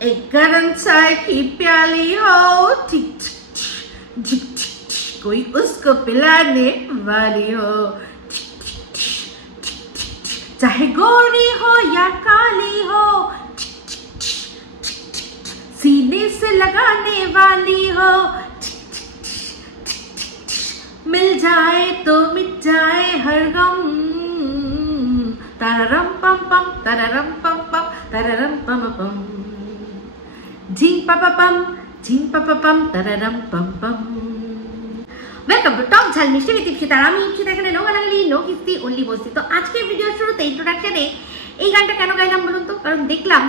एक गरम चाय की प्याली हो, ठीक ठीक ठीक ठीक, कोई उसको पिलाने वाली हो, चाहे गोरी हो या काली हो, सीने से लगाने वाली हो, मिल जाए तो मिट जाए हर गम, तररम पम पम तररम पम पम तररम पम पम, झिंग पापा पम झिंग पापा पम तररम पम पम। वेलकम टू टॉक झाल मिष्टी विद इप्सिता। আমি ইপসিতা, এখানে নো গালাগালি নো কিস্তি অনলি বস্তি। তো আজকের ভিডিওর শুরুতে ইন্ট্রোডাকশনে এই গানটা কেন গাইলাম বলুন তো? কারণ দেখলাম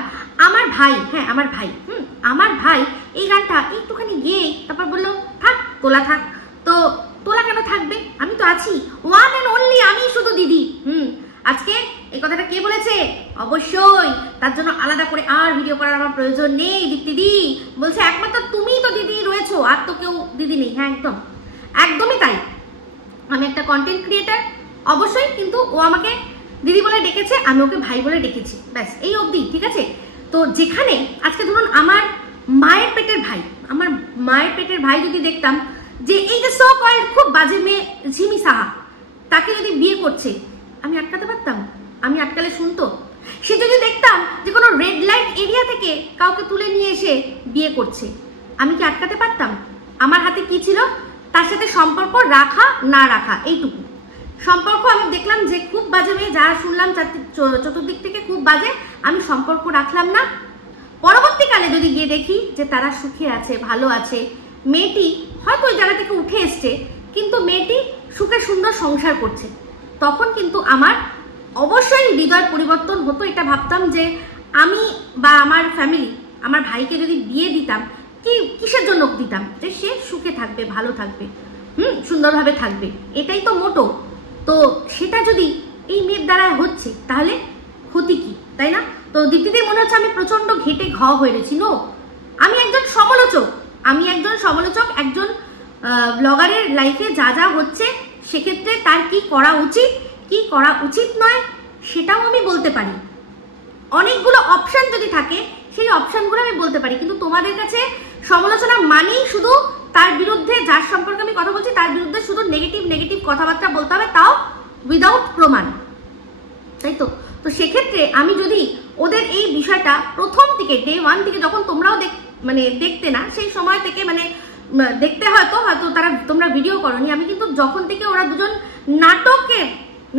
আমার ভাই, হ্যাঁ আমার ভাই এই গানটা একটুখানি গেয়ে তারপর বললো থাক তোলা থাক। তো তোলা কেন থাকবে, আমি তো আছি, ওয়ান অ্যান্ড অনলি আমি শুধু দিদি। আজকে এই কথাটা কে বলেছে? অবশ্যই তার জন্য আলাদা করে আর ভিডিও করার আমার প্রয়োজন নেই। দিদি বলছে একমাত্র তুমিই তো দিদি রয়েছো, আর তো কেউ দিদি নেই। হ্যাঁ একদমই তাই। আমি একটা কন্টেন্ট ক্রিয়েটার অবশ্যই, কিন্তু ও আমাকে দিদি বলে ডেকেছে, আমি ওকে ভাই বলে ডেকেছি, ব্যাস এই অবধি, ঠিক আছে? তো যেখানে আজকে ধরুন আমার মায়ের পেটের ভাই যদি দেখতাম যে এই যে সো কল্ড খুব বাজে মেয়ে ঝিমি সাহা, তাকে যদি বিয়ে করছে, আমি আটকাতে পারতাম? আমি আটকালে শুনতো? সে যদি দেখতাম যে কোনো রেড লাইট এরিয়া থেকে কাউকে তুলে নিয়ে এসে বিয়ে করছে, আমি কি আটকাতে পারতাম? আমার হাতে কি ছিল? তার সাথে সম্পর্ক রাখা না রাখা, এইটুকু সম্পর্ক। আমি দেখলাম যে খুব বাজে মেয়ে, যা শুনলাম চতুর্দিক থেকে খুব বাজে, আমি সম্পর্ক রাখলাম না। পরবর্তীকালে যদি গিয়ে দেখি যে তারা সুখে আছে, ভালো আছে, মেয়েটি হয়তো ওই জায়গা থেকে উঠে এসছে, কিন্তু মেয়েটি সুখে সুন্দর সংসার করছে, তখন কিন্তু আমার অবশ্যই হৃদয় পরিবর্তন হতো। এটা ভাবতাম যে আমি বা আমার ফ্যামিলি আমার ভাইকে যদি বিয়ে দিতাম, কিসের জন্য দিতাম? যে সে সুখে থাকবে, ভালো থাকবে, সুন্দরভাবে থাকবে, এটাই তো মোটো। তো সেটা যদি এই মেয়ের দ্বারা হচ্ছে, তাহলে ক্ষতি কি, তাই না? তো দিদিদের মনে হচ্ছে আমি প্রচন্ড ঘেটে ঘ হয়ে গেছি। নো, আমি একজন সমালোচক, একজন ব্লগারের লাইফে যা যা হচ্ছে সেক্ষেত্রে তার কি করা উচিত, কি করা উচিত নয়, সেটাও আমি বলতে পারি। অনেকগুলো অপশন যদি থাকে, সেই অপশনগুলো আমি বলতে পারি, কিন্তু তোমাদের কাছে সমালোচনা মানেই শুধু তার বিরুদ্ধে, যার সম্পর্কে আমি কথা বলছি তার বিরুদ্ধে শুধু নেগেটিভ কথাবার্তা বলতে হবে, তাও উইদাউট প্রমাণ, তাই তো? তো সেক্ষেত্রে আমি যদি ওদের এই বিষয়টা প্রথম থেকে ডে 1 থেকে, যখন তোমরাও দেখতে না, সেই সময় থেকে দেখতে হয়তো তোমরা ভিডিও করনি, আমি কিন্তু যখন থেকে ওরা দুজন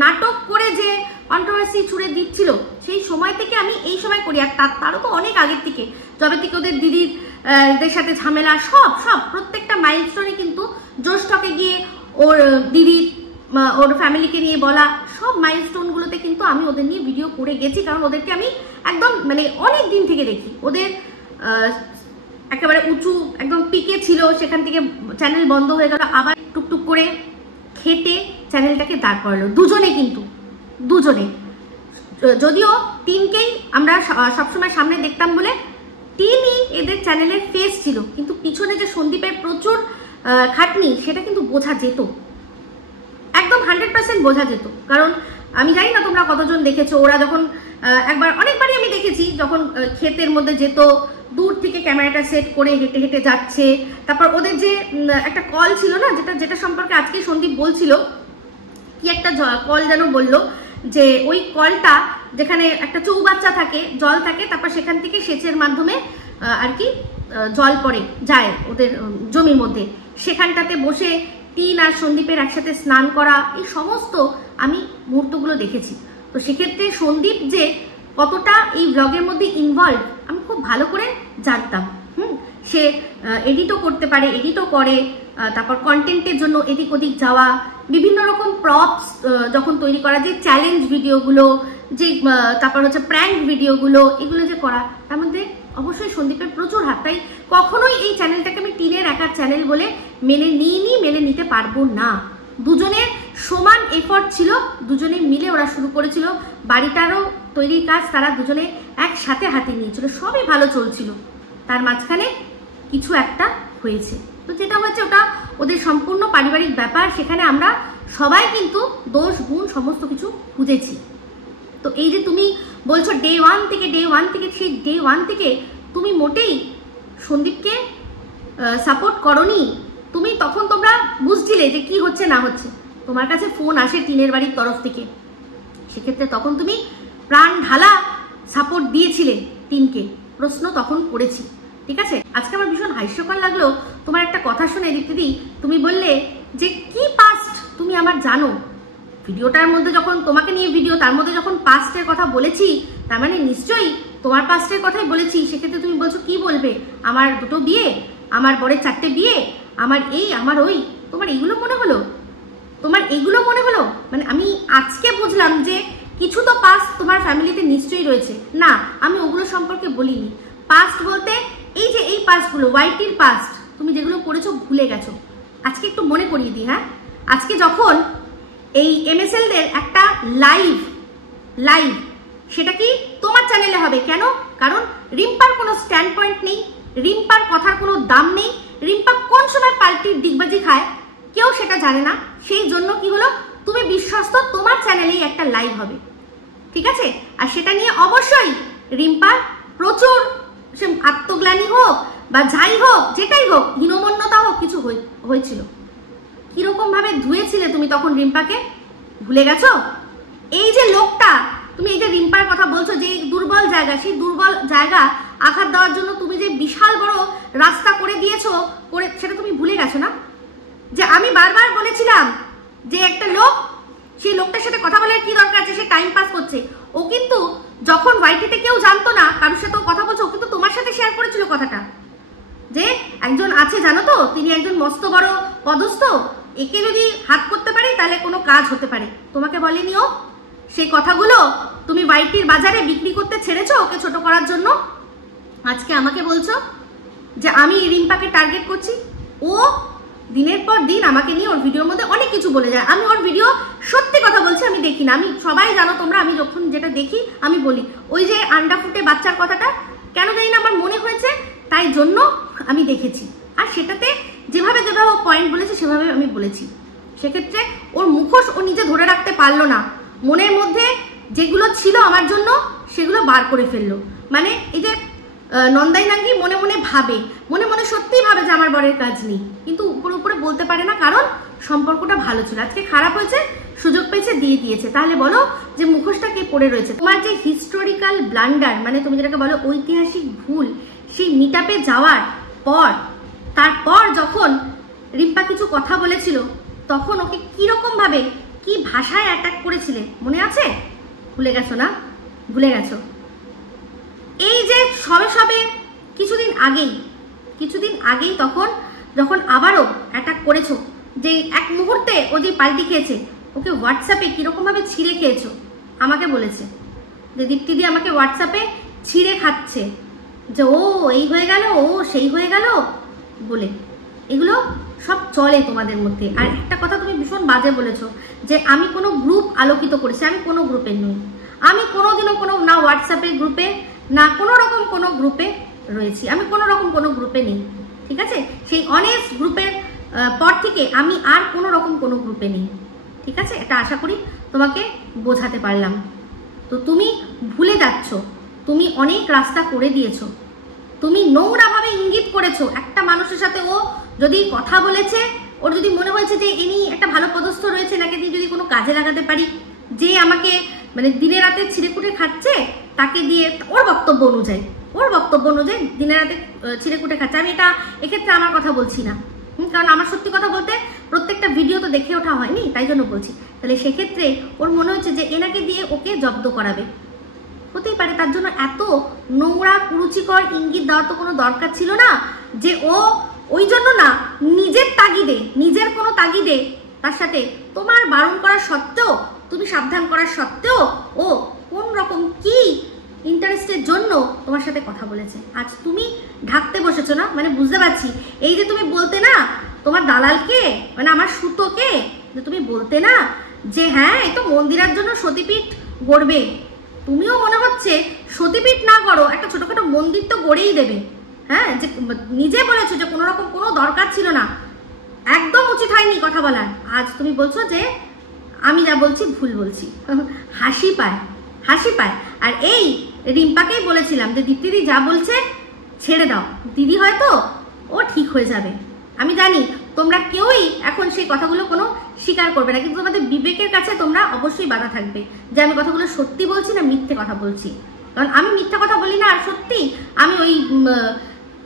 নাটক করে যে কন্ট্রোভার্সি ছুড়ে দিচ্ছিল, সেই সময় থেকে আমি এই সময় করি। আর তারও তো অনেক আগের থেকে, যবে থেকে ওদের দিদিদের সাথে ঝামেলা, সব প্রত্যেকটা মাইলস্টোনে কিন্তু জ্যৈষ্ঠকে গিয়ে ওর দিদির ওর ফ্যামিলিকে নিয়ে বলা, সব মাইলস্টোনগুলোতে কিন্তু আমি ওদের নিয়ে ভিডিও করে গেছি। কারণ ওদেরকে আমি একদম অনেক দিন থেকে দেখি। ওদের একেবারে উঁচু একদম পিকে ছিল, সেখান থেকে চ্যানেল বন্ধ হয়ে গেল, আবার টুকটুক করে খেটে চ্যানেলটাকে দাঁড় করালো দুজনে। যদিও টিনকেই আমরা সবসময় সামনে দেখতাম বলে টিনই এদের চ্যানেলের ফেস ছিল, কিন্তু পিছনে যে সন্দীপের প্রচুর খাটনি, সেটা কিন্তু বোঝা যেত, একদম 100% বোঝা যেত। কারণ আমি জানি না তোমরা কতজন দেখেছো, ওরা যখন অনেকবারই আমি দেখেছি, যখন ক্ষেতের মধ্যে যেত, দূর থেকে ক্যামেরাটা সেট করে হেঁটে হেঁটে যাচ্ছে। তারপর ওদের যে একটা কল ছিল না, যেটা সম্পর্কে আজকে সন্দীপ বলছিল, কি একটা কল যেন বললো, যে ওই কলটা যেখানে একটা চৌবাচ্চা থাকে, জল থাকে, তারপর সেখান থেকে সেচের মাধ্যমে আর কি জল পড়ে যায় ওদের জমির মধ্যে, সেখানটাতে বসে টিন আর সন্দীপের একসাথে স্নান করা, এই সমস্ত আমি মুহূর্তগুলো দেখেছি। তো সেক্ষেত্রে সন্দীপ যে কতটা এই ব্লগের মধ্যে ইনভলভ, আমি খুব ভালো করে জানতাম। সে এডিটও করতে পারে, এডিটও করে, তারপর কন্টেন্টের জন্য এদিক ওদিক যাওয়া, বিভিন্ন রকম প্রপস যখন তৈরি করা, যে চ্যালেঞ্জ ভিডিওগুলো, যে তারপর হচ্ছে প্র্যাঙ্ক ভিডিওগুলো, এগুলো যে করা, তার মধ্যে অবশ্যই সন্দীপের প্রচুর হাত। তাই কখনোই এই চ্যানেলটাকে আমি টিনের একার চ্যানেল বলে মেনে নিতে পারবো না। দুজনের সমান এফর্ট ছিল, দুজনে মিলে ওরা শুরু করেছিল, বাড়িটারও তৈরির কাজ তারা দুজনে একসাথে হাতে নিয়েছিল, সবই ভালো চলছিল, তার মাঝখানে কিছু একটা হয়েছে। তো যেটা হচ্ছে ওটা ওদের সম্পূর্ণ পারিবারিক ব্যাপার, সেখানে আমরা সবাই কিন্তু দোষ গুণ সমস্ত কিছু খুঁজেছি। তো এই যে তুমি বলছো ডে ওয়ান থেকে সেই ডে ওয়ান থেকে তুমি মোটেই সন্দীপকে সাপোর্ট করনি। তুমি তখন তোমরা বুঝছিলে যে কি হচ্ছে না হচ্ছে, তোমার কাছে ফোন আসে টিনের বাড়ির তরফ থেকে, সেক্ষেত্রে তখন তুমি প্রাণ ঢালা সাপোর্ট দিয়েছিলে টিনকে, প্রশ্ন তখন করেছি, ঠিক আছে। আজকে আমার ভীষণ হাস্যকর লাগলো তোমার একটা কথা শুনে দীপ্তিদি, তুমি বললে যে কি পাস্ট তুমি আমার জানো। ভিডিওটার মধ্যে যখন তোমাকে নিয়ে ভিডিও, তার মধ্যে যখন পাস্টের কথা বলেছি, তার মানে নিশ্চয়ই তোমার পাস্টের কথাই বলেছি। সেক্ষেত্রে তুমি বলছো কি বলবে, আমার 2টো বিয়ে, আমার বরের 4টে বিয়ে, আমার এই আমার ওই, তোমার এইগুলো মনে হলো? তোমার এইগুলো মনে হলো? মানে আমি আজকে বুঝলাম যে কিছু তো পাস্ট তোমার ফ্যামিলিতে নিশ্চয়ই রয়েছে। না, আমি ওগুলো সম্পর্কে বলিনি। পাস্ট বলতে এই যে এই পাস্টগুলো, ওয়াইটির পাস্ট, তুমি যেগুলো করেছো ভুলে গেছো। আজকে একটু মনে করিয়ে দিই। হ্যাঁ, আজকে যখন এই MSLদের একটা লাইভ সেটা কি তোমার চ্যানেলে হবে। কেন? কারণ রিম্পার কোনো স্ট্যান্ড পয়েন্ট নেই, রিম্পার কথার কোনো দাম নেই, রিম্পা কোন সময় পাল্টির ডিগবাজি খায় কেউ সেটা জানে না। সেই জন্য কি হলো, তুমি বিশ্বস্ত তোমার চ্যানেলেই একটা লাইভ হবে, ঠিক আছে। আর সেটা নিয়ে অবশ্যই রিম্পার প্রচুর সে আত্মগ্লানি হোক বা যাই হোক, যেটাই হোক, হীনমন্যতা হোক, কিছু হয়েছিল। কিরকম ভাবে ধুয়েছিলে তুমি তখন রিম্পাকে, ভুলে গেছো? এই যে লোকটা, তুমি এই যে রিম্পার কথা বলছো যে দুর্বল জায়গা, সেই দুর্বল জায়গা আঘাত দেওয়ার জন্য তুমি যে বিশাল বড় রাস্তা করে দিয়েছো, সেটা তুমি ভুলে গেছো না? যে আমি বারবার বলেছিলাম যে একটা লোক, সেই লোকটার সাথে কথা বলার কি দরকার আছে, সে টাইম পাস করছে। ও কিন্তু যখন ওয়াইটিতে কেউ জানতো না কারোর সাথে কথা বলছো, ও কিন্তু তোমার সাথে শেয়ার করেছিল কথাটা, যে একজন আছে জানো তো, তিনি একজন মস্ত বড় পদস্থ, একে যদি হাত করতে পারি তাহলে কোনো কাজ হতে পারে। তোমাকে বলেনি ও? সেই কথাগুলো তুমি ওয়াইটির বাজারে বিক্রি করতে ছেড়েছো ওকে ছোট করার জন্য। আজকে আমাকে বলছো যে আমি রিম্পাকে টার্গেট করছি। ও দিনের পর দিন আমাকে নিয়ে ওর ভিডিওর মধ্যে অনেক কিছু বলে যায়। আমি ওর ভিডিও সত্যি কথা বলছি, আমি দেখি না। আমি সবাই জানো তোমরা, আমি যখন যেটা দেখি আমি বলি। ওই যে আন্ডা ফুটে বাচ্চার কথাটা কেন জানি না আমার মনে হয়েছে, তাই জন্য আমি দেখেছি। আর সেটাতে যেভাবে যেভাবে পয়েন্ট বলেছে সেভাবে আমি বলেছি। সেক্ষেত্রে ওর মুখোশ ও নিজে ধরে রাখতে পারলো না, মনের মধ্যে যেগুলো ছিল আমার জন্য সেগুলো বার করে ফেললো। মানে এই যে নন্দাই নাঙ্গি মনে মনে ভাবে, মনে মনে সত্যিই ভাবে যে আমার বরের কাজ নেই, কিন্তু উপরে উপরে বলতে পারে না, কারণ সম্পর্কটা ভালো ছিল। আজকে খারাপ হয়েছে, সুযোগ পেয়েছে, দিয়ে দিয়েছে। তাহলে বলো যে মুখোশটা কে পড়ে রয়েছে? তোমার যে হিস্টোরিক্যাল ব্লান্ডার, মানে তুমি যেটাকে বলো ঐতিহাসিক ভুল, সেই মিটআপে যাওয়ার পর, তারপর যখন রিম্পা কিছু কথা বলেছিল, তখন ওকে কিরকম ভাবে, কি ভাষায় অ্যাটাক করেছিলে মনে আছে? ভুলে গেছো না? ভুলে গেছো? এই যে সবে কিছুদিন আগেই তখন যখন আবারও অ্যাটাক করেছো, যে এক মুহূর্তে ও যে পাল্টি খেয়েছে, ওকে হোয়াটসঅ্যাপে কিরকম ভাবে ছিঁড়ে খেয়েছো আমাকে বলেছে, যে দীপ্তিদি আমাকে হোয়াটসঅ্যাপে ছিঁড়ে খাচ্ছে, যে ও এই হয়ে গেল, ও সেই হয়ে গেল বলে। এগুলো সব চলে তোমাদের মধ্যে। আর একটা কথা তুমি ভীষণ বাজে বলেছো, যে আমি কোনো গ্রুপ আলোকিত করেছি। আমি কোনো গ্রুপের নই, আমি কোনোদিনও কোনো না হোয়াটসঅ্যাপের গ্রুপে, না কোনো রকম কোনো গ্রুপে রয়েছি। আমি কোনো রকম কোনো গ্রুপে নেই, ঠিক আছে। সেই অনেস্ট গ্রুপের পর থেকে আমি আর কোনো রকম কোনো গ্রুপে নেই, ঠিক আছে। এটা আশা করি তোমাকে বোঝাতে পারলাম। তো তুমি ভুলে যাচ্ছ, তুমি অনেক রাস্তা করে দিয়েছো, তুমি নোংরাভাবে ইঙ্গিত করেছো একটা মানুষের সাথে। ও যদি কথা বলেছে, ওর যদি মনে হয়েছে যে ইনি একটা ভালো পদস্থ রয়েছে, নাকি দিয়ে যদি কোনো কাজে লাগাতে পারি, যে আমাকে মানে দিনে রাতে ছিঁড়েকুটে খাচ্ছে, তাকে দিয়ে ওর বক্তব্য অনুযায়ী দিনে রাতে ছিঁড়েকুটে খাচ্ছে। আমি এটা এক্ষেত্রে আমার কথা বলছি না, কারণ আমার সত্যি কথা বলতে প্রত্যেকটা ভিডিও তো দেখে ওঠা হয়নি, তাই জন্য বলছি। তাহলে সেক্ষেত্রে ওর মনে হচ্ছে যে এনাকে দিয়ে ওকে জব্দ করাবে, হতেই পারে। তার জন্য এত নোংরা কুরুচিকর ইঙ্গিত দেওয়ার তো কোনো দরকার ছিল না। যে ও ওই জন্য না, নিজের তাগিদে, নিজের কোনো তাগিদে, তার সাথে তোমার বারণ করার সত্ত্বেও, তুমি সাবধান করার সত্ত্বেও, ও কোন রকম কি ইন্টারেস্টের জন্য তোমার সাথে কথা বলেছে। আজ তুমি ঢাকতে বসেছো না, মানে বুঝতে পারছি। এই যে তুমি বলতে না তোমার দালালকে, মানে আমার সুতোকে, যে তুমি বলতে না যে হ্যাঁ এই তো মন্দিরের জন্য সতীপীঠ গড়বে, তুমিও মনে হচ্ছে সতীপীঠ না করো, একটা ছোটখাটো মন্দির তো গড়েই দেবে। হ্যাঁ, যে নিজে বলেছো যে কোনো রকম কোনো দরকার ছিল না, একদম উচিত হয়নি কথা বলার। আজ তুমি বলছো যে আমি যা বলছি ভুল বলছি। হাসি পায়। আর এই রিম্পাকেই বলেছিলাম যে দীপ্তিদি যা বলছে ছেড়ে দাও, দিদি হয়তো ও ঠিক হয়ে যাবে। আমি জানি তোমরা কেউই এখন সেই কথাগুলো কোনো স্বীকার করবে না, কিন্তু তোমাদের বিবেকের কাছে তোমরা অবশ্যই বাধা থাকবে যে আমি কথাগুলো সত্যি বলছি না মিথ্যে কথা বলছি। কারণ আমি মিথ্যা কথা বলি না, আর সত্যি আমি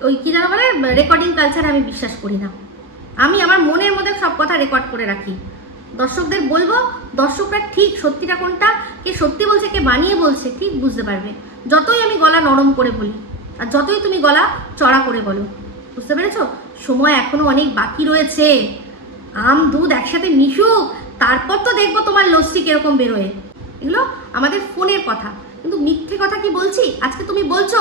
ওই কি জানো বলে রেকর্ডিং কালচারে আমি বিশ্বাস করি না। আমি আমার মনের মধ্যে সব কথা রেকর্ড করে রাখি। দর্শকদের বলবো, দর্শকরা ঠিক সত্যিটা কোনটা, কে সত্যি বলছে কে বানিয়ে বলছে ঠিক বুঝতে পারবে, যতই আমি গলা নরম করে বলি আর যতই তুমি গলা চড়া করে বলো। বুঝতে পেরেছো? সময় এখনো অনেক বাকি রয়েছে। আম দুধ একসাথে মিশুক, তারপর তো দেখবো তোমার লস্যি কিরকম বেরোয়। এগুলো আমাদের ফোনের কথা, কিন্তু মিথ্যে কথা কি বলছি? আজকে তুমি বলছো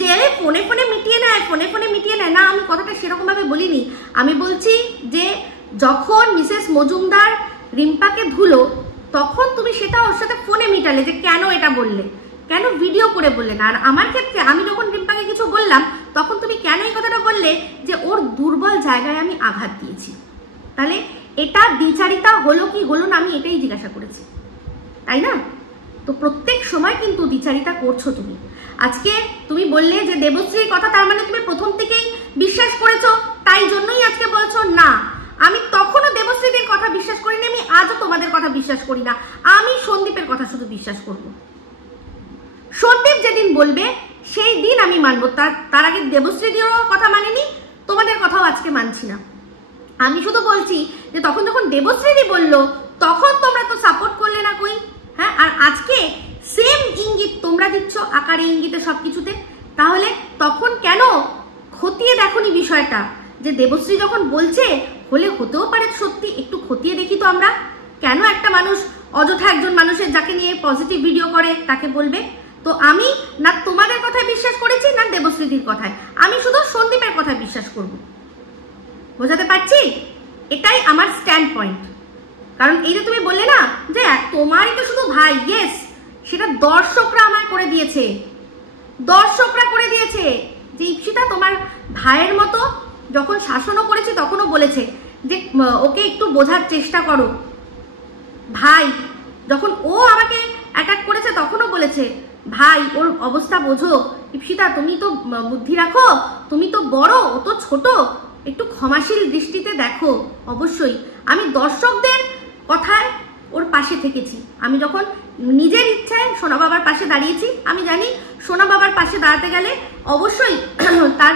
যে ফোনে ফোনে মিটিয়ে নেয়, ফোনে ফোনে মিটিয়ে নেয়। না, আমি কথাটা সেরকম ভাবে বলিনি। আমি বলছি যে যখন মিসেস মজুমদার রিম্পাকে ধুলো, তখন তুমি সেটা ওর সাথে ফোনে মিটালে যে কেন এটা বললে, কেন ভিডিও করে বললে না। আর আমার ক্ষেত্রে আমি যখন রিম্পাকে কিছু বললাম, তখন তুমি কেন এই কথাটা বললে যে ওর দুর্বল জায়গায় আমি আঘাত দিয়েছি। তাহলে এটা দ্বিচারিতা হলো কি হলো না, আমি এটাই জিজ্ঞাসা করেছি, তাই না? তো প্রত্যেক সময় কিন্তু দ্বিচারিতা করছো তুমি। আজকে তুমি বললে যে দেবশ্রীর কথা, তার মানে তুমি প্রথম থেকেই বিশ্বাস করেছো, তাই জন্যই আজকে বলছো না। আমি তখনও দেবশ্রীদের কথা বিশ্বাস করিনি, আমি আজও তোমাদের কথা বিশ্বাস করি না। আমি সন্দীপের কথা শুধু বিশ্বাস করব। সন্দীপ যেদিন বলবে সেই দিন আমি মানবো, তার আগে দেবশ্রীদেরও কথা মানেনি, তোমাদের কথাও আজকে মানছি না। আমি শুধু বলছি যে তখন যখন দেবশ্রীদি বললো তখন তোমরা তো সাপোর্ট করলে না কই, হ্যাঁ? আর আজকে সেম ইঙ্গিত তোমরা দিচ্ছ আকারে ইঙ্গিতে সবকিছুতে। তাহলে তখন কেন খতিয়ে দেখোনি বিষয়টা, যে দেবশ্রী যখন বলছে হলে হতেও পারে সত্যি, একটু খতিয়ে দেখি তো আমরা। কেন একটা মানুষ অযথা একজন মানুষের যাকে নিয়ে পজিটিভ ভিডিও করে তাকে বলবে? তো আমি না তোমাদের কথায় বিশ্বাস করেছি না দেবশ্রীদির কথায়, আমি শুধু সন্দীপের কথায় বিশ্বাস করব। বোঝাতে পারছি? এটাই আমার স্ট্যান্ড পয়েন্ট। কারণ এই যে তুমি বললে না যে তোমারই তো শুধু ভাই, ইয়েস, সেটা দর্শকরা আমায় করে দিয়েছে, দর্শকরা করে দিয়েছে যে ইপসিতা তোমার ভাইয়ের মতো। যখন শাসনও করেছি তখনও বলেছে যে ওকে একটু বোঝার চেষ্টা করো ভাই। যখন ও আমাকে অ্যাটাক করেছে তখনও বলেছে ভাই ওর অবস্থা বোঝো, ইপসিতা তুমি তো বুদ্ধি রাখো, তুমি তো বড়, ও তো ছোট, একটু ক্ষমাশীল দৃষ্টিতে দেখো। অবশ্যই আমি দর্শকদের কথায় ওর পাশে থেকেছি। আমি যখন নিজের ইচ্ছায় সোনা বাবার পাশে দাঁড়িয়েছি, আমি জানি সোনা বাবার পাশে দাঁড়াতে গেলে অবশ্যই তার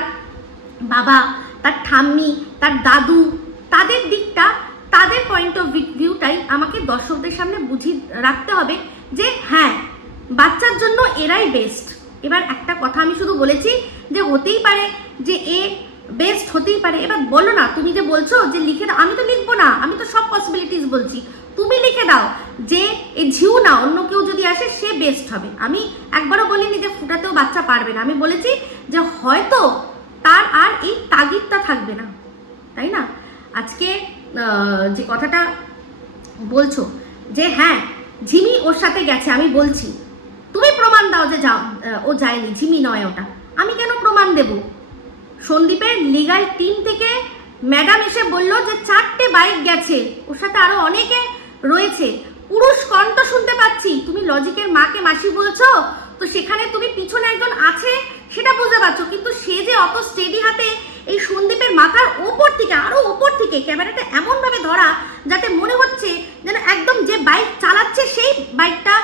বাবা, তার ঠাম্মি, তার দাদু, তাদের দিকটা, তাদের পয়েন্ট অফ ভিউটাই আমাকে দর্শকদের সামনে বুঝিয়ে রাখতে হবে যে হ্যাঁ বাচ্চার জন্য এরাই বেস্ট। এবার একটা কথা আমি শুধু বলেছি যে হতেই পারে যে এ বেস্ট হতেই পারে। এবার বলো না, তুমি যে বলছো যে লিখে দাও, আমি তো লিখবো না, আমি তো সব পসিবিলিটিস বলছি, তুমি লিখে দাও যে এ ঝিউ না অন্য কেউ যদি আসে সে বেস্ট হবে। আমি একবারও বলিনি যে ফুটাতেও বাচ্চা পারবে না, আমি বলেছি যে হয়তো তার আর এই তাগিদটা থাকবে না, তাই না? আজকে যে কথাটা বলছো যে হ্যাঁ ঝিমি ওর সাথে গেছে, আমি বলছি তুমি প্রমাণ দাও যে ও যায়নি, ঝিমি নয় ওটা। আমি কেন প্রমাণ দেব? সন্দীপের লিগাল টিম থেকে ম্যাডাম এসে বলল যে 4টে বাইক গেছে, ওর সাথে আরো অনেকে রয়েছে, পুরুষ কণ্ঠ শুনতে পাচ্ছি। তুমি লজিকের মাকে মাসি বলছো, তো সেখানে তুমি পিছনে একজন আছে সেটা বুঝতে পারছো, কিন্তু সে যে অত স্টেডি হাতে এই সন্দীপের মাথার ওপর থেকে, আরো ওপর থেকে ক্যামেরাটা এমন ভাবে ধরা যাতে মনে হচ্ছে যেন একদম যে বাইক চালাচ্ছে সেই বাইকটা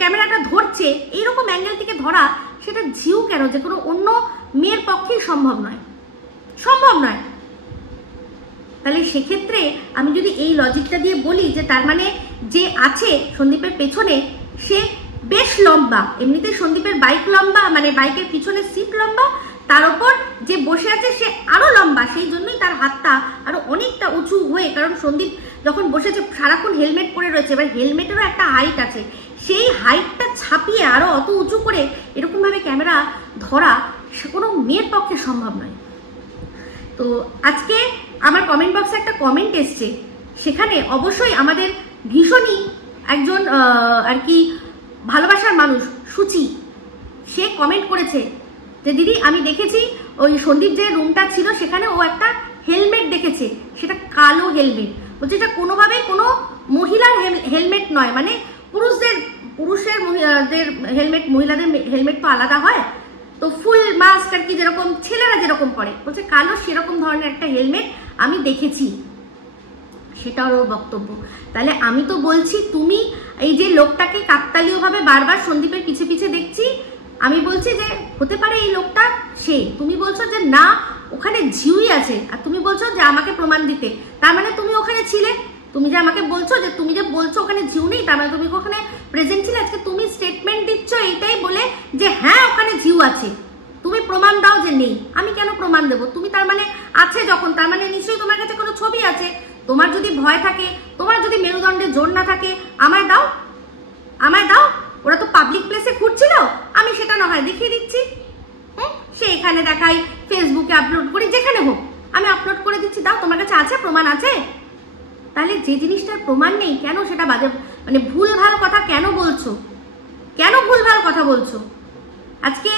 ক্যামেরাটা ধরছে, এইরকম অ্যাঙ্গেল থেকে ধরা, সেটা ঝিউ কেন যে কোনো অন্য মেয়ের পক্ষেই সম্ভব নয়, সম্ভব নয়। তাহলে সেক্ষেত্রে আমি যদি এই লজিকটা দিয়ে বলি যে তার মানে যে আছে সন্দীপের পেছনে সে বেশ লম্বা, এমনিতে সন্দীপের বাইক লম্বা, মানে বাইকের পিছনে সিট লম্বা, তার ওপর যে বসে আছে সে আরো লম্বা, সেই জন্যই তার হাতটা আরো অনেকটা উঁচু হয়ে, কারণ সন্দীপ যখন বসেছে সারাক্ষণ হেলমেট পরে রয়েছে, এবার হেলমেটেরও একটা হাইট আছে, সেই হাইটটা ছাপিয়ে আরো অত উঁচু করে এরকম ভাবে ক্যামেরা ধরা সে কোনো মেয়ের পক্ষে সম্ভব নয়। তো আজকে আমার কমেন্ট বক্সে একটা কমেন্ট এসছে, সেখানে অবশ্যই আমাদের ভীষণই একজন আর কি ভালোবাসার মানুষ সুচি, সে কমেন্ট করেছে যে দিদি আমি দেখেছি ওই সন্দীপ যে রুমটা ছিল সেখানে ও একটা হেলমেট দেখেছে, সেটা কালো হেলমেট, বলছে এটা কোনোভাবে কোনো মহিলার হেলমেট নয়, মানে পুরুষের হেলমেট, মহিলাদের হেলমেট তো আলাদা হয়, তো ফুল মাস্ক আর কি যেরকম ছেলেরা যেরকম পরে, বলছে কালো সেরকম ধরনের একটা হেলমেট আমি দেখেছি, সেটা ওর বক্তব্য। তাহলে আমি তো বলছি তুমি এই যে লোকটাকে কাকতালীয়ভাবে বারবার সন্দীপের পিছে পিছে দেখছি, আমি বলছি যে হতে পারে এই লোকটা সে, তুমি বলছো যে না ওখানে ঝিউই আছে, আর তুমি বলছো যে আমাকে প্রমাণ দিতে, তার মানে তুমি ওখানে ছিলে। তুমি যে আমাকে বলছো যে তুমি যে বলছো ওখানে ঝিউ নেই, তার মানে তুমি ওখানে প্রেজেন্ট ছিলে। আজকে তুমি স্টেটমেন্ট দিচ্ছ এইটাই বলে যে হ্যাঁ ওখানে ঝিউ আছে, তুমি প্রমাণ দাও যে নেই। আমি কেন প্রমাণ দেবো? তুমি তার মানে আছে যখন, তার মানে নিশ্চয়ই তোমার কাছে কোনো ছবি আছে। তোমার যদি ভয় থাকে, তোমার যদি মেরুদণ্ডে জোর না থাকে, আমায় দাও, আমায় দাও। ওরা তো পাবলিক প্লেসে ঘুরছিল, আমি সেটা না হয় দেখিয়ে দিচ্ছি। সে এখানে দেখাই, ফেসবুকে আপলোড করি, যেখানে হোক আমি আপলোড করে দিচ্ছি, দাও তোমার কাছে আছে, প্রমাণ আছে। তাহলে যে জিনিসটার প্রমাণ নেই কেন সেটা বাজে মানে ভুলভাল কথা কেন বলছো? কেন ভুলভাল কথা বলছো? আজকে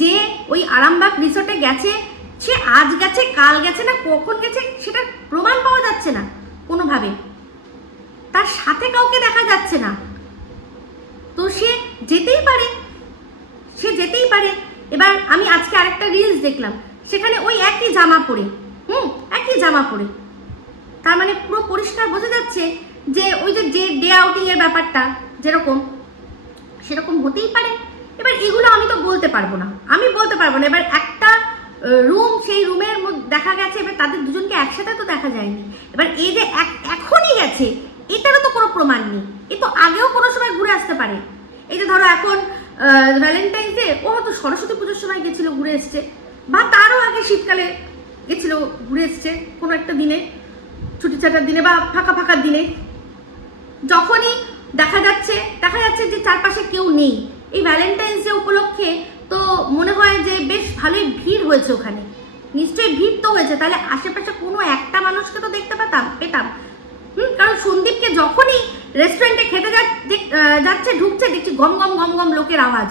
যে ওই আরামবাগ রিসোর্টে গেছে, সে আজ গেছে, কাল গেছে না কখন গেছে সেটার প্রমাণ পাওয়া যাচ্ছে না কোনোভাবে, তার সাথে কাউকে দেখা যাচ্ছে না। তো সে যেতেই পারে, সে যেতেই পারে। এবার আমি আজকে আরেকটা রিলস দেখলাম, সেখানে ওই একই জামা পরে, একই জামা পরে, তার মানে পুরো পরিষ্কার বোঝা যাচ্ছে যে ওই যে ডে আউটিং এর ব্যাপারটা যেরকম সেরকম হতেই পারে। এবার এগুলো আমি তো বলতে পারবো না, আমি বলতে পারবো না। এবার একটা রুম, সেই রুমের মধ্যে দেখা গেছে, এবার তাদের দুজনকে একসাথে তো দেখা যায়নি। এবার এই যে এখনই গেছে, এটারও তো কোনো প্রমাণ নেই, এ তো আগেও কোনো সময় ঘুরে আসতে পারে। এই যে ধরো এখন ভ্যালেন্টাইন্স ডে, ও হয়তো সরস্বতী পুজোর সময় গেছিল ঘুরে এসছে, বা তারও আগে শীতকালে গেছিল ঘুরে এসছে কোনো একটা দিনে, ছুটি ছাটার দিনে বা ফাঁকা ফাঁকার দিনে। যখনই দেখা যাচ্ছে যে চারপাশে কেউ নেই, এই ভ্যালেন্টাইন্স ডে উপলক্ষে তো মনে হয় যে বেশ ভালোই ভিড় হয়েছে ওখানে, নিশ্চয়ই ভিড় তো হয়েছে, তাহলে আশেপাশে কোনো একটা মানুষকে তো দেখতে পেতাম। কারণ সন্দীপকে যখনই রেস্টুরেন্টে খেতে যাচ্ছে, ঢুকছে, দেখছি গম গম গম গম লোকের আওয়াজ,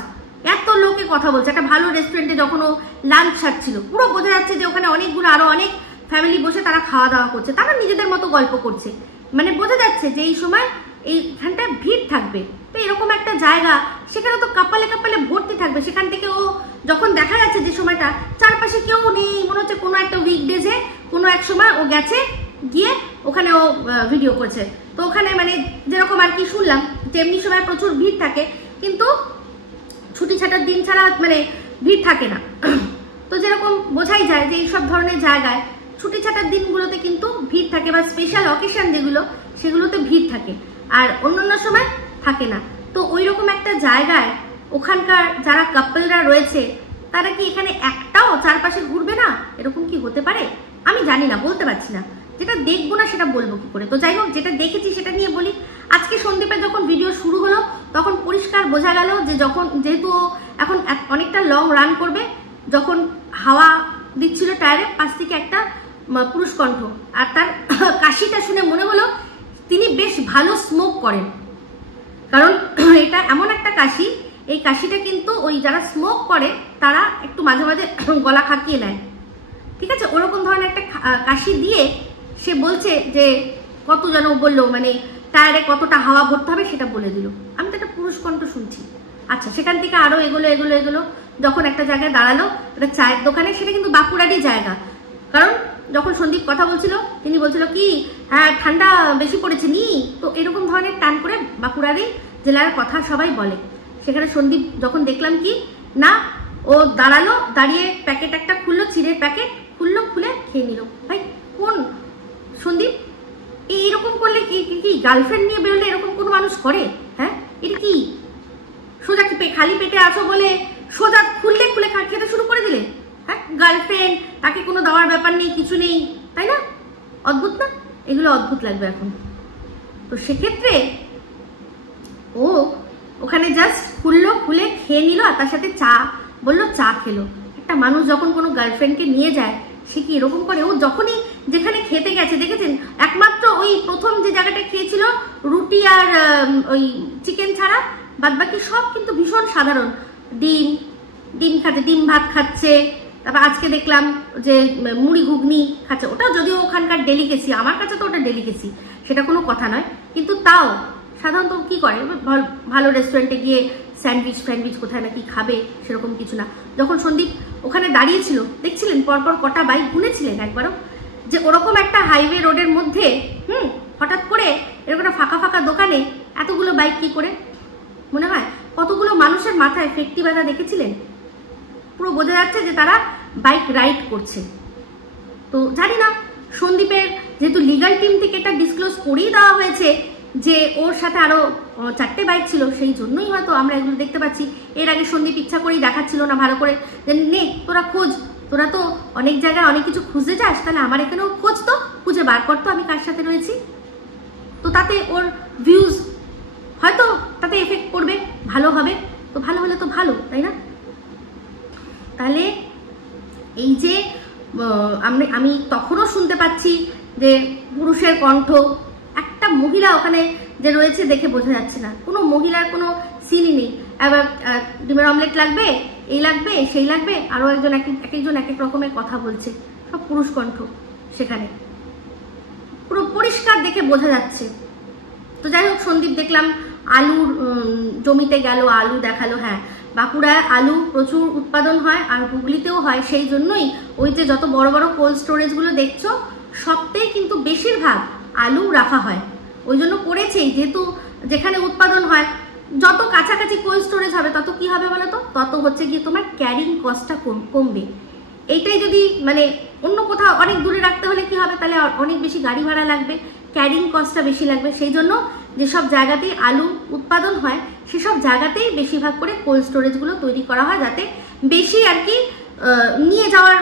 এত লোকে কথা বলছে। একটা ভালো রেস্টুরেন্টে যখন ও লাঞ্চ সারছিল, পুরো বোঝা যাচ্ছে যে ওখানে অনেকগুলো আরো অনেক ফ্যামিলি বসে তারা খাওয়া দাওয়া করছে, তারা নিজেদের মতো গল্প করছে, মানে বোঝা যাচ্ছে যে এই সময় এইখানটায় ভিড় থাকবে। তো এরকম একটা জায়গা, সেখানে তো কাপালে কাপালে ভর্তি থাকবে। সেখান থেকে ও যখন দেখা যাচ্ছে যে সময়টা চারপাশে কেউ নেই, মনে হচ্ছে কোনো একটা উইকডেজে কোনো এক সময় ও গেছে, গিয়ে ওখানে ও ভিডিও করছে। তো ওখানে মানে যেরকম আর কি শুনলাম, তেমনি সময় প্রচুর ভিড় থাকে, কিন্তু ছুটি ছাটার দিন ছাড়া মানে ভিড় থাকে না। তো যেরকম বোঝাই যায় যে এইসব ধরনের জায়গায় ছুটি ছাটার দিনগুলোতে কিন্তু ভিড় থাকে, বা স্পেশাল অকেশন যেগুলো সেগুলোতে ভিড় থাকে, আর অন্যান্য সময় থাকে না। তো ওই রকম একটা জায়গায় ওখানকার যারা কাপলরা রয়েছে, তারা কি এখানে একটাও চারপাশে ঘুরবে না? এরকম কি হতে পারে? আমি জানি না, বলতে পারছি না। যেটা দেখবো না সেটা বলবো কি করে? তো যাই হোক, যেটা দেখেছি সেটা নিয়ে বলি। আজকে সন্দীপের যখন ভিডিও শুরু হলো, তখন পরিষ্কার বোঝা গেল যে যেহেতু এখন অনেকটা লং রান করবে, যখন হাওয়া দিচ্ছিল টায়ারে, পাশ থেকে একটা পুরুষ কণ্ঠ, আর তার কাশিটা শুনে মনে হলো তিনি বেশ ভালো স্মোক করেন। কারণ এটা এমন একটা কাশি, এই কাশিটা কিন্তু ওই যারা স্মোক করে তারা একটু মাঝে মাঝে গলা খাকিয়ে নেয়, ঠিক আছে? ওরকম ধরনের একটা কাশি দিয়ে সে বলছে যে কত যেন বললো, মানে টায়ারে কতটা হাওয়া ভরতে হবে সেটা বলে দিল। আমি তো একটা পুরুষ কণ্ঠ শুনছি। আচ্ছা, সেখান থেকে আরো এগোলো, যখন একটা জায়গায় দাঁড়ালো, একটা চায়ের দোকানে, সেটা কিন্তু বাঁকুড়ারই জায়গা। কারণ যখন সন্দীপ কথা বলছিল, তিনি বলছিল কি হ্যাঁ ঠান্ডা বেশি পড়েছে নি, তো এরকম ধরনের টান করে বাঁকুড়ারই জেলার কথা সবাই বলে। সেখানে সন্দীপ যখন দেখলাম কি না, ও দাঁড়ালো, দাঁড়িয়ে প্যাকেট একটা খুললো, চিড়ের প্যাকেট খুললো, খুলে খেয়ে নিল। ভাই কোন সন্দীপ এইরকম করলে কি গার্লফ্রেন্ড নিয়ে বেরোলে এরকম কোনো মানুষ করে? হ্যাঁ, এটা কি সোজা খালি পেটে আছো বলে সোজা খুলে খেতে শুরু করে দিলে? হ্যাঁ, গার্লফ্রেন্ড, তাকে কোনো দেওয়ার ব্যাপার নেই, কিছু নেই, তাই না? অদ্ভুত না? এগুলো অদ্ভুত লাগবে এখন। তো সেক্ষেত্রে ও ওখানে জাস্ট খুলে খেয়ে নিল, আর তার সাথে চা বললো, চা খেলো। একটা মানুষ যখন কোনো গার্লফ্রেন্ডকে নিয়ে যায়, সে কি এরকম করে? ও যখনই যেখানে খেতে গেছে, দেখেছেন, একমাত্র ওই প্রথম যে জায়গাটা খেয়েছিল রুটি আর ওই চিকেন ছাড়া, বাদ বাকি সব কিন্তু ভীষণ সাধারণ। ডিম খাচ্ছে, ডিম ভাত খাচ্ছে, তারপর আজকে দেখলাম যে মুড়ি ঘুগনি খাচ্ছে। ওটা যদিও ওখানকার ডেলিকেসি, আমার কাছে তো ওটা ডেলিকেসি, সেটা কোনো কথা নয়, কিন্তু তাও সাধারণত কি করে, ভালো রেস্টুরেন্টে গিয়ে স্যান্ডউইচ কোথায় নাকি খাবে, সেরকম কিছু না। যখন সন্দীপ ওখানে দাঁড়িয়েছিল দেখছিলেন পরপর কটা বাইক গুনেছিলেন একবারও, যে ওরকম একটা হাইওয়ে রোডের মধ্যে হঠাৎ করে এরকম একটা ফাঁকা ফাঁকা দোকানে এতগুলো বাইক কি করে, মনে হয় কতগুলো মানুষের মাথায় ফেটকি ব্যথা দেখেছিলেন। পুরো বোঝা যাচ্ছে যে তারা বাইক রাইড করছে। তো জানি না, সন্দীপের যেহেতু লিগাল টিম থেকে এটা ডিসক্লোজ করেই দেওয়া হয়েছে যে ওর সাথে আরো 4টে বাইক ছিল, সেই জন্যই হয়তো আমরা এগুলো দেখতে পাচ্ছি। এর আগে সন্দীপ ইচ্ছা করেই দেখাচ্ছিল না ভালো করে, যে নে তোরা খোঁজ, তোরা তো অনেক জায়গায় অনেক কিছু খুঁজতে যাস, তাহলে আমার এখানেও খোঁজ, তো খুঁজে বার করতো আমি কার সাথে রয়েছি। তো তাতে ওর ভিউজ হয়তো তাতে এফেক্ট করবে, ভালো হবে, তো ভালো হলে তো ভালো, তাই না? তাহলে এই যে আমি তখনও শুনতে পাচ্ছি যে পুরুষের কণ্ঠ, একটা মহিলা ওখানে যে রয়েছে দেখে বোঝা যাচ্ছে না, কোনো মহিলার কোনো সিনই নেই। এবার ডিমের অমলেট লাগবে, এই লাগবে, সেই লাগবে, আরও একজন একজন এক এক রকমের কথা বলছে, সব পুরুষ কণ্ঠ সেখানে, পুরো পরিষ্কার দেখে বোঝা যাচ্ছে। তো যাই হোক, সন্দীপ দেখলাম আলুর জমিতে গেল, আলু দেখালো। হ্যাঁ, বাঁকুড়ায় আলু প্রচুর উৎপাদন হয়, আর হুগলিতেও হয়, সেই জন্যই ওই যে যত বড় বড় কোল্ড স্টোরেজগুলো দেখছো সবটাই কিন্তু বেশিরভাগ আলু রাখা হয়। ওই জন্য করেছেই, যেহেতু যেখানে উৎপাদন হয় যত কাছাকাছি কোল্ড স্টোরেজ হবে তত কি হবে বলো তো, তত হচ্ছে গিয়ে তোমার ক্যারিং কস্টটা কমবে। এইটাই যদি মানে অন্য কোথাও অনেক দূরে রাখতে হলে কি হবে, তাহলে অনেক বেশি গাড়ি ভাড়া লাগবে, ক্যারিং কস্টটা বেশি লাগবে। সেই জন্য যেসব জায়গাতেই আলু উৎপাদন হয় সেসব জায়গাতেই বেশিরভাগ করে কোল্ড স্টোরেজগুলো তৈরি করা হয়, যাতে বেশি আর কি নিয়ে যাওয়ার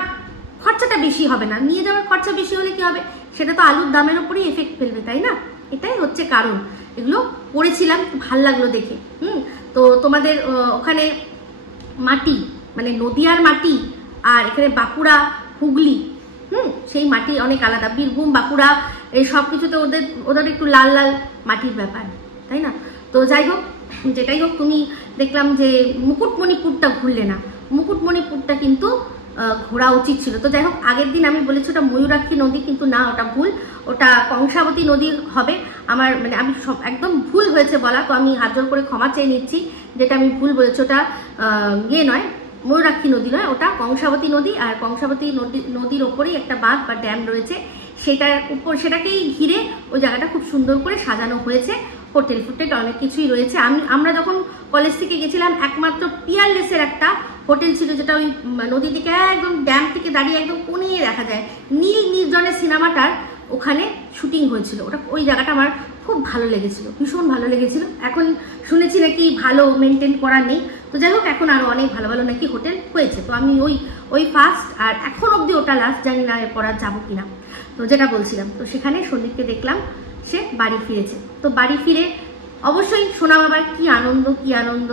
খরচাটা বেশি হবে না। নিয়ে যাওয়ার খরচা বেশি হলে কি হবে, সেটা তো আলুর দামের উপরেই এফেক্ট ফেলবে, তাই না? এটাই হচ্ছে কারণ। এগুলো পড়েছিলাম, ভাল লাগলো দেখে। তো তোমাদের ওখানে মাটি মানে নদিয়ার মাটি আর এখানে বাঁকুড়া হুগলি, সেই মাটি অনেক আলাদা। বীরভূম বাঁকুড়া এই সব কিছুতে ওদের একটু লাল লাল মাটির ব্যাপার, তাই না? তো যাই হোক, যেটাই হোক, তুমি দেখলাম যে মুকুটমণিপুরটা ঘুরলে না। মুকুটমণিপুরটা কিন্তু ঘোরা উচিত ছিল। তো যাই হোক, আগের দিন আমি বলেছি ওটা ময়ূরাক্ষী নদী, কিন্তু না, ওটা ভুল, ওটা কংসাবতী নদীর হবে। আমার মানে আমি সব একদম ভুল হয়েছে বলা, তো আমি হাত জোর করে ক্ষমা চেয়ে নিচ্ছি, যেটা আমি ভুল বলেছি। ওটা নয়, ময়ূরাক্ষী নদী নয়, ওটা কংসাবতী নদী। আর কংসাবতী নদীর ওপরেই একটা বাঁধ বা ড্যাম রয়েছে, সেটার উপর সেটাকেই ঘিরে ওই জায়গাটা খুব সুন্দর করে সাজানো হয়েছে, হোটেল ফুটেল অনেক কিছুই রয়েছে। আমরা যখন কলেজ থেকে গেছিলাম একমাত্র পিয়ারলেসের একটা হোটেল ছিল, যেটা ওই নদী থেকে একদম ড্যাম থেকে দাঁড়িয়ে একদম কোণে দেখা যায়, নীল নির্জনের সিনেমাটার ওখানে শুটিং হয়েছিল। ওই জায়গাটা আমার খুব ভালো লেগেছিল, ভীষণ ভালো লেগেছিল। এখন শুনেছি নাকি ভালো মেনটেন করা নেই, তো যাই হোক, এখন আরও অনেক ভালো ভালো নাকি হোটেল হয়েছে। তো আমি ওই ফার্স্ট, আর এখন অবধি ওটা লাস্ট, জানি না এরপর আর যাবো কিনা। তো যেটা বলছিলাম, তো সেখানে সন্দীপকে দেখলাম সে বাড়ি ফিরেছে। তো বাড়ি ফিরে অবশ্যই সোনা বাবার কি আনন্দ, কি আনন্দ।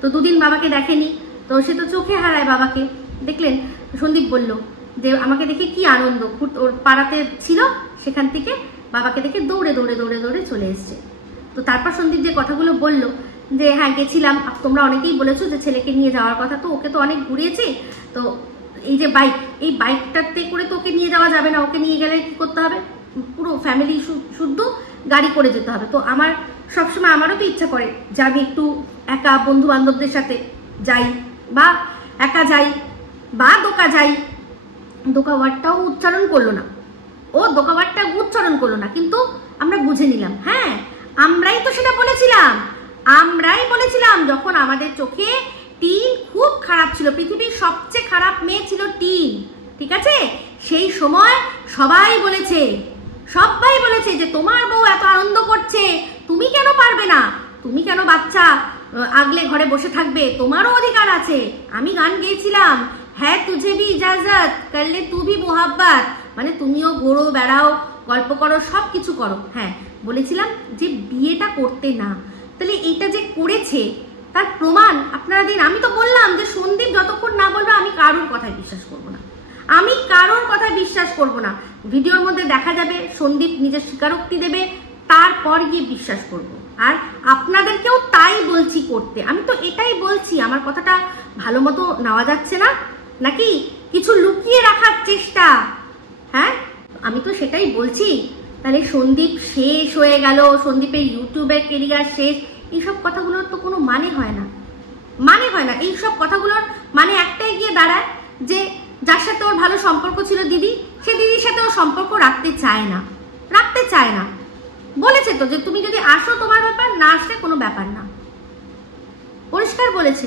তো দুদিন বাবাকে দেখেনি, তো সে তো চোখে হারায় বাবাকে। দেখলেন, সন্দীপ বলল যে আমাকে দেখে কি আনন্দ, ওর পাড়াতে ছিল, সেখান থেকে বাবাকে দেখে দৌড়ে দৌড়ে দৌড়ে দৌড়ে চলে এসছে। তো তারপর সন্দীপ যে কথাগুলো বললো যে হ্যাঁ গেছিলাম, তোমরা অনেকেই বলেছো যে ছেলেকে নিয়ে যাওয়ার কথা, তো ওকে তো অনেক ঘুরিয়েছি, তো এই যে এই বাইকটাতে করে তো ওকে নিয়ে যাওয়া যাবে না, ওকে নিয়ে গেলে কি করতে হবে, পুরো ফ্যামিলি শুদ্ধ গাড়ি করে যেতে হবে। তো আমার সবসময় আমারও তো ইচ্ছা করে যে আমি একটু একা বন্ধু বান্ধবদের সাথে যাই, বা একা যাই, বা দোকা যাই। দোকা ওয়ার্ডটাও উচ্চারণ করলো না, ও দোকা ওয়ার্ডটা উচ্চারণ করলো না, কিন্তু আমরা বুঝে নিলাম। হ্যাঁ, আমরাই তো সেটা বলেছিলাম যখন আমাদের চোখে টিন খুব খারাপ ছিল, পৃথিবীর সবচেয়ে খারাপ মেয়ে ছিল টিন, ঠিক আছে? সেই সময় সবাই বলেছে যে তোমার বউ এত আনন্দ করছে, তুমি কেন পারবে না? তুমি কেন বাচ্চা আগলে ঘরে বসে থাকবে? তোমারও অধিকার আছে। আমি গান গেয়েছিলাম, হ্যাঁ তুঝে ভি ইজাজত করলে তু ভি মোহাব্বত, মানে তুমিও ঘোরো, বেড়াও, গল্প করো, সব কিছু করো। হ্যাঁ, বলেছিলাম যে বিয়েটা করতে না। তাহলে এইটা যে করেছে তার প্রমাণ আপনারা দিন। আমি তো বললাম যে সন্দীপ যতক্ষণ না বলবে আমি কারোর কথায় বিশ্বাস করব না, ভিডিওর মধ্যে দেখা যাবে সন্দীপ নিজের স্বীকারোক্তি দেবে, তারপর গিয়ে বিশ্বাস করব। আর আপনাদেরকেও তাই বলছি করতে। আমি তো এটাই বলছি, আমার কথাটা ভালো মতো নেওয়া যাচ্ছে না নাকি কিছু লুকিয়ে রাখার চেষ্টা? হ্যাঁ, আমি তো সেটাই বলছি। তাহলে সন্দীপ শেষ হয়ে গেল, সন্দীপের ইউটিউবের কেরিয়ার শেষ, এইসব কথাগুলোর তো কোনো মানে হয় না, মানে হয় না। এইসব কথাগুলোর মানে একটাই গিয়ে দাঁড়ায় যে যার সাথে ওর ভালো সম্পর্ক ছিল দিদি, সে দিদির সাথে ও সম্পর্ক রাখতে চায় না, রাখতে চায় না। বলেছে তো যে তুমি যদি আসো তোমার ব্যাপার, না আসলে কোনো ব্যাপার না, পরিষ্কার বলেছে।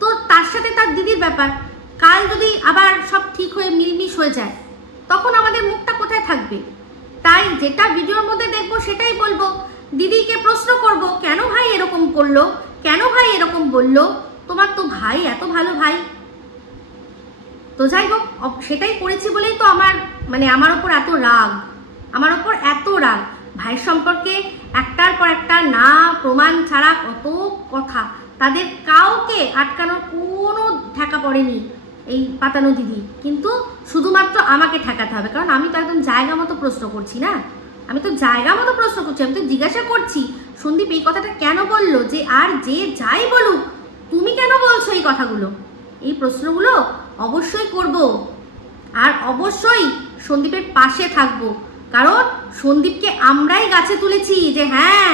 তো তার সাথে তার দিদির ব্যাপার, কাল যদি আবার সব ঠিক হয়ে মিলমিশ হয়ে যায় তখন আমাদের মুখটা কোথায় থাকবে? তাই যেটা ভিডিওর মধ্যে দেখবো সেটাই বলবো। দিদিকে প্রশ্ন করব, কেন ভাই এরকম করলো, কেন ভাই এরকম বললো? তোমার তো ভাই এত ভালো ভাই। তো যাই হোক, সেটাই করেছি বলেই তো আমার ওপর এত রাগ, আমার ওপর এত রাগ। ভাইয়ের সম্পর্কে একটার পর একটা না প্রমাণ ছাড়া কত কথা, তাদের কাউকে আটকানোর কোনো ঠেকা পড়েনি এই পাতানো দিদি, কিন্তু শুধুমাত্র আমাকে ঠেকাতে হবে, কারণ আমি তো একদম জায়গা মতো প্রশ্ন করছি না, আমি তো জায়গা মতো প্রশ্ন করছি, আমি তো জিজ্ঞাসা করছি সন্দীপ এই কথাটা কেন বললো, যে আর যে যাই বলুক তুমি কেন বলছো এই কথাগুলো? এই প্রশ্নগুলো অবশ্যই করব, আর অবশ্যই সন্দীপের পাশে থাকবো, কারণ সন্দীপকে আমরাই গাছে তুলেছি যে হ্যাঁ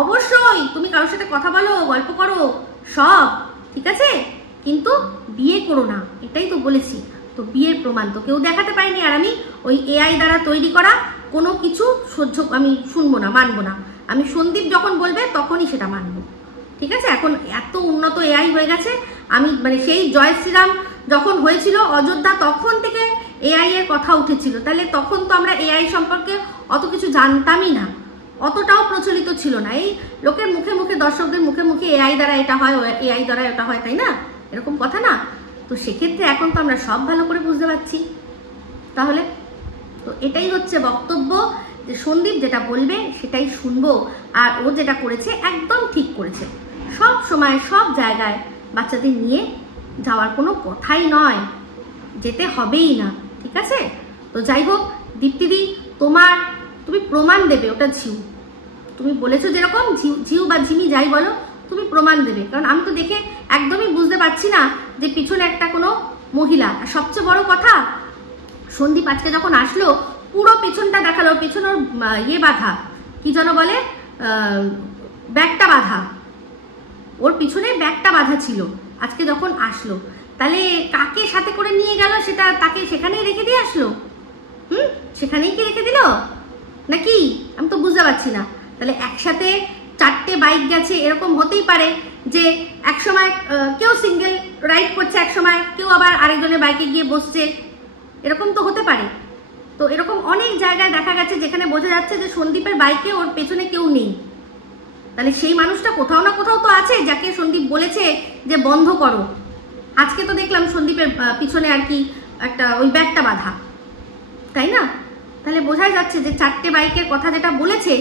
অবশ্যই তুমি কারোর সাথে কথা বলো, গল্প করো, সব ঠিক আছে, কিন্তু বিয়ে করো না, এটাই তো বলেছি। তো বিয়ের প্রমাণ তো কেউ দেখাতে পারেনি, আর আমি ওই এআই দ্বারা তৈরি করা কোনো কিছু আমি শুনবো না, মানবো না। আমি সন্দীপ যখন বলবে তখনই সেটা মানবো, ঠিক আছে? এখন এত উন্নত এআই হয়ে গেছে, আমি সেই জয় শ্রীরাম যখন হয়েছিল অযোধ্যা, তখন থেকে এআই এর কথা উঠেছিল, তাহলে তখন তো আমরা এআই সম্পর্কে অত কিছু জানতামই না, অতটাও প্রচলিত ছিল না। এই লোকের মুখে মুখে, দর্শকদের মুখে মুখে এআই দ্বারা এটা হয়, এআই দ্বারা এটা হয়, তাই না? এরকম কথা না? তো সেক্ষেত্রে এখন তো আমরা সব ভালো করে বুঝতে পারছি। তাহলে তো এটাই হচ্ছে বক্তব্য, যে সন্দীপ যেটা বলবে সেটাই শুনবো, আর ও যেটা করেছে একদম ঠিক করেছে। সব সময় সব জায়গায় বাচ্চাদের নিয়ে যাওয়ার কোনো কথাই নয়, যেতে হবেই না, ঠিক আছে? তো যাই হোক দীপ্তিদি, তুমি প্রমাণ দেবে, ওটা ঝিউ, তুমি বলেছো যেরকম ঝিউ বা ঝিমি যাই বলো, তুমি প্রমাণ দেবে, কারণ আমি তো দেখে একদমই বুঝতে পারছি না যে পিছনে একটা কোনো মহিলা। আর সবচেয়ে বড় কথা, সন্দীপ আজকে যখন আসলো পুরো পেছনটা দেখালো, পেছনের বাঁধা, কি যেন বলে, ব্যাগটা বাঁধা, ওর পিছনে ব্যাগটা বাঁধা ছিল আজকে যখন আসলো। তাহলে কাকে সাথে করে নিয়ে গেল, সেটা তাকে সেখানেই রেখে দিয়ে আসলো? সেখানেই কি রেখে দিল নাকি? আমি তো বুঝতে পারছি না। তাহলে একসাথে 4টে বাইক গেছে, এরকম হতেই পারে যে একসময় কেউ সিঙ্গেল রাইড করছে, একসময় কেউ আবার আরেকজনের বাইকে গিয়ে বসছে, এরকম তো হতে পারে। তো এরকম অনেক জায়গায় দেখা গেছে যেখানে বোঝা যাচ্ছে যে সন্দীপের বাইকে ওর পেছনে কেউ নেই। তাহলে সেই মানুষটা কোথাও না কোথাও তো আছে, যাকে সন্দীপ বলেছে যে বন্ধ করো। আজকে তো দেখলাম সন্দীপের পিছনে আর কি একটা ওই ব্যাগটা বাঁধা, তাই না? তাহলে বোঝাই যাচ্ছে যে 4টে বাইকের কথা যেটা বলেছে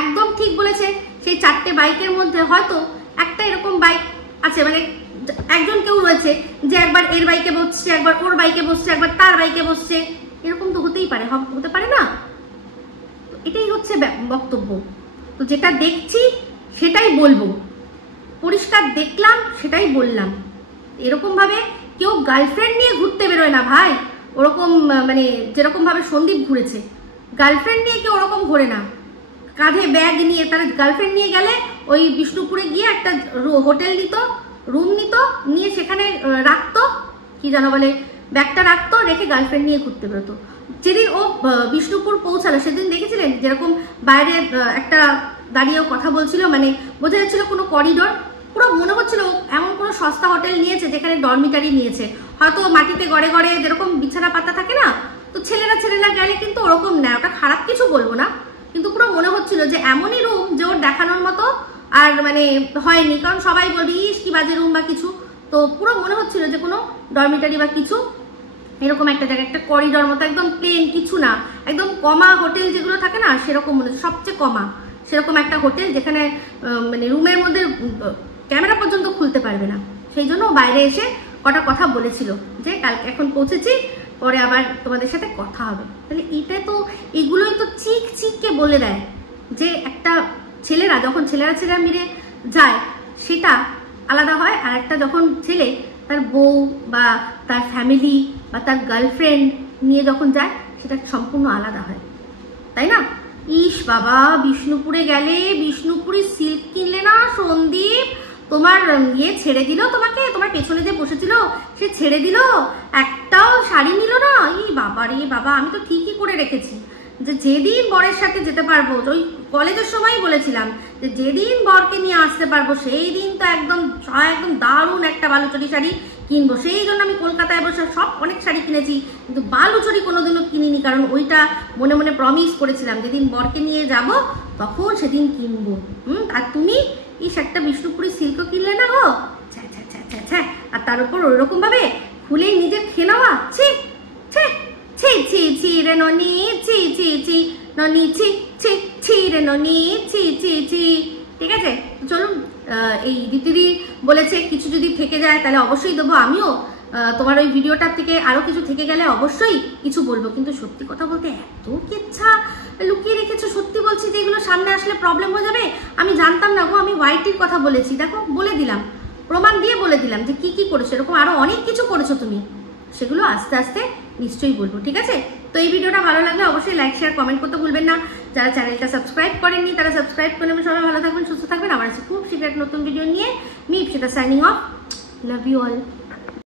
একদম ঠিক বলেছে। সেই 4টে বাইকের মধ্যে হয়তো একটা এরকম বাইক আছে, একজন কেউ রয়েছে যে একবার এর বাইকে বসছে, একবার ওর বাইকে বসছে, একবার তার বাইকে বসছে, এরকম তো হতেই পারে, হতে পারে না? তো এটাই হচ্ছে বক্তব্য। তো যেটা দেখছি সেটাই বলবো, পরিষ্কার দেখলাম সেটাই বললাম। এরকম ভাবে কেউ গার্লফ্রেন্ড নিয়ে ঘুরতে বেরোয় না ভাই, ওরকম যেরকম ভাবে সন্দীপ ঘুরেছে, গার্লফ্রেন্ড নিয়ে কেউ ওরকম ঘোরে না। কাঁধে ব্যাগ নিয়ে, তারা গার্লফ্রেন্ড নিয়ে গেলে ওই বিষ্ণুপুরে গিয়ে একটা হোটেল নিত, রুম নিত, নিয়ে সেখানে রাখতো, কি যেন বলে, ব্যাগটা রাখতো, রেখে গার্লফ্রেন্ড নিয়ে ঘুরতে বেরোতো। যেদিন ও বিষ্ণুপুর পৌঁছালো সেদিন দেখেছিলেন যেরকম বাইরে একটা দাঁড়িয়েও কথা বলছিল, বোঝা যাচ্ছিল কোনো করিডোর, পুরো মনে হচ্ছিল এমন কোনো সস্তা হোটেল নিয়েছে যেখানে ডরমিটারি নিয়েছে, হয়তো মাটিতে গড়ে গড়ে যেরকম বিছানা পাতা থাকে না, তো ছেলেরা গেলে কিন্তু ওরকম নেয়, ওটা খারাপ কিছু বলবো না, কিন্তু পুরো মনে হচ্ছিল যে এমনই রুম যে ওর দেখানোর মতো আর হয়নি, কারণ সবাই বলবি ইস কি বাজে রুম বা কিছু। তো পুরো মনে হচ্ছিল যে কোনো ডরমিটারি বা কিছু এরকম একটা জায়গা, একটা করিডোর মতো, একদম প্লেন কিছু না, একদম কমা হোটেল যেগুলো থাকে না সেরকম মনে হচ্ছে, সবচেয়ে কমা সেরকম একটা হোটেল, যেখানে রুমের মধ্যে ক্যামেরা পর্যন্ত খুলতে পারবে না। সেই জন্য বাইরে এসে কটা কথা বলেছিল যে কালকে এখন পৌঁছেছি, পরে আবার তোমাদের সাথে কথা হবে। তাহলে এটা তো, এগুলোই তো চিককে বলে দেয় যে একটা যখন ছেলেরা মিলে যায় সেটা আলাদা হয়, আর একটা যখন ছেলে তার বউ বা তার ফ্যামিলি বা তার গার্লফ্রেন্ড নিয়ে যখন যায় সেটা সম্পূর্ণ আলাদা হয়, তাই না? ইস বাবা, বিষ্ণুপুরে গেলে বিষ্ণুপুরি সিল্ক কিনলে না সন্দীপ, তোমার ইয়ে ছেড়ে দিল তোমাকে, তোমার পেছনে যে বসেছিল সে ছেড়ে দিল, একটাও শাড়ি নিল না। এই বাবা রে বাবা, আমি তো ঠিকই করে রেখেছি যে যেদিন বরের সাথে যেতে পারবো, ওই কলেজের সময়ই বলেছিলাম যে যেদিন বরকে নিয়ে আসতে পারবো সেই দিন তো একদম একদম দারুণ একটা বালুচরি শাড়ি কিনবো। সেই জন্য আমি কলকাতায় বসে সব অনেক শাড়ি কিনেছি, কিন্তু বালুচরি কোনোদিনও কিনিনি, কারণ ওইটা মনে মনে প্রমিস করেছিলাম যেদিন বরকে নিয়ে যাব তখন সেদিন কিনবো। আর তুমি একটা বিষ্ণুপুরি সিল্কও কিনলে না গো, আর তার উপর ওইরকম ভাবে খুলেই নিজের খেয়ে নেওয়া। ছি ছি ছি ছি ছি রে ননি, ছি ছি ছি ননি, ছি ছি ছি রে ননি, ছি ছি ছি। ঠিক আছে, চলুন, এই দিদি বলেছে কিছু যদি থেকে যায় তাহলে অবশ্যই দেবো। আমিও তোমার ওই ভিডিওটার থেকে আরো কিছু থেকে গেলে অবশ্যই কিছু বলবো, কিন্তু সত্যি কথা বলতে এত কেচ্ছা লুকিয়ে রেখেছো, সত্যি বলছি যে এগুলো সামনে আসলে প্রবলেম হয়ে যাবে। আমি জানতাম না গো, আমি ওয়াইটির কথা বলেছি, দেখো বলে দিলাম, প্রমাণ দিয়ে বলে দিলাম যে কি কি করেছো, এরকম আরো অনেক কিছু করেছো তুমি, সেগুলো আস্তে আস্তে নিশ্চয়ই বলবো। ঠিক আছে, তো এই ভিডিওটা ভালো লাগলে অবশ্যই লাইক শেয়ার কমেন্ট করতে ভুলবেন না। যারা চ্যানেলটা সাবস্ক্রাইব করেননি তারা সাবস্ক্রাইব করে নেবেন। সবাই ভালো থাকবেন, সুস্থ থাকবেন। আমার কাছে খুব শীঘ্র নতুন ভিডিও নিয়ে me Ipsita signing off. Love you all.